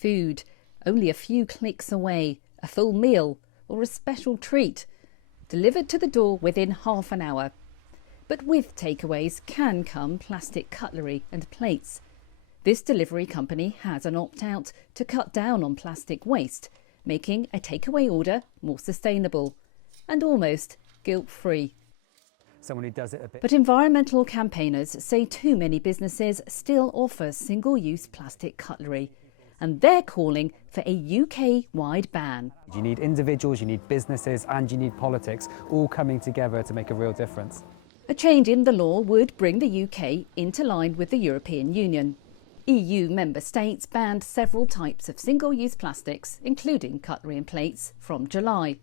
Food, only a few clicks away, a full meal or a special treat, delivered to the door within half an hour. But with takeaways can come plastic cutlery and plates. This delivery company has an opt-out to cut down on plastic waste, making a takeaway order more sustainable and almost guilt-free. Someone who does it a bit. But environmental campaigners say too many businesses still offer single-use plastic cutlery, and they're calling for a UK-wide ban. You need individuals, you need businesses, and you need politics all coming together to make a real difference. A change in the law would bring the UK into line with the European Union. EU member states banned several types of single-use plastics, including cutlery and plates, from July.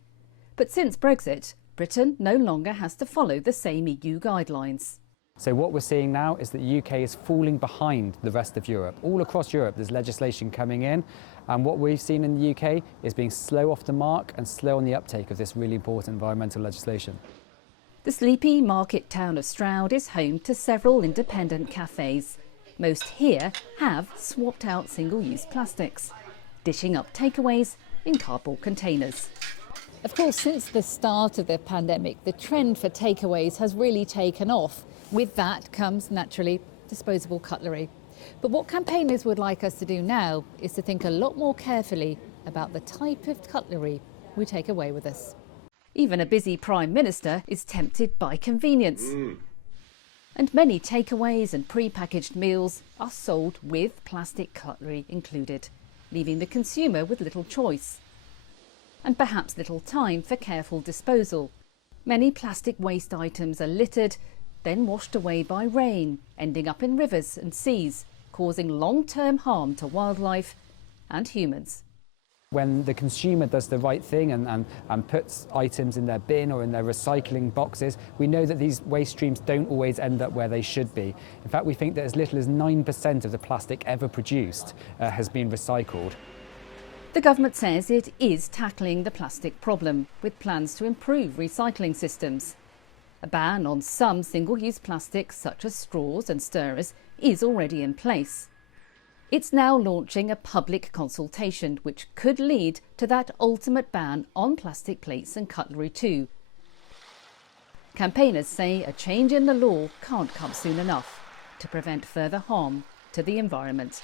But since Brexit, Britain no longer has to follow the same EU guidelines. So what we're seeing now is that the UK is falling behind the rest of Europe. All across Europe there's legislation coming in, and what we've seen in the UK is being slow off the mark and slow on the uptake of this really important environmental legislation. The sleepy market town of Stroud is home to several independent cafes. Most here have swapped out single-use plastics, dishing up takeaways in cardboard containers. Of course, since the start of the pandemic, the trend for takeaways has really taken off. With that comes, naturally, disposable cutlery. But what campaigners would like us to do now is to think a lot more carefully about the type of cutlery we take away with us. Even a busy Prime Minister is tempted by convenience. And many takeaways and pre-packaged meals are sold with plastic cutlery included, leaving the consumer with little choice. And perhaps little time for careful disposal. Many plastic waste items are littered, then washed away by rain, ending up in rivers and seas, causing long-term harm to wildlife and humans. When the consumer does the right thing and puts items in their bin or in their recycling boxes, we know that these waste streams don't always end up where they should be. In fact, we think that as little as 9% of the plastic ever produced has been recycled. The government says it is tackling the plastic problem with plans to improve recycling systems. A ban on some single-use plastics such as straws and stirrers is already in place. It's now launching a public consultation which could lead to that ultimate ban on plastic plates and cutlery too. Campaigners say a change in the law can't come soon enough to prevent further harm to the environment.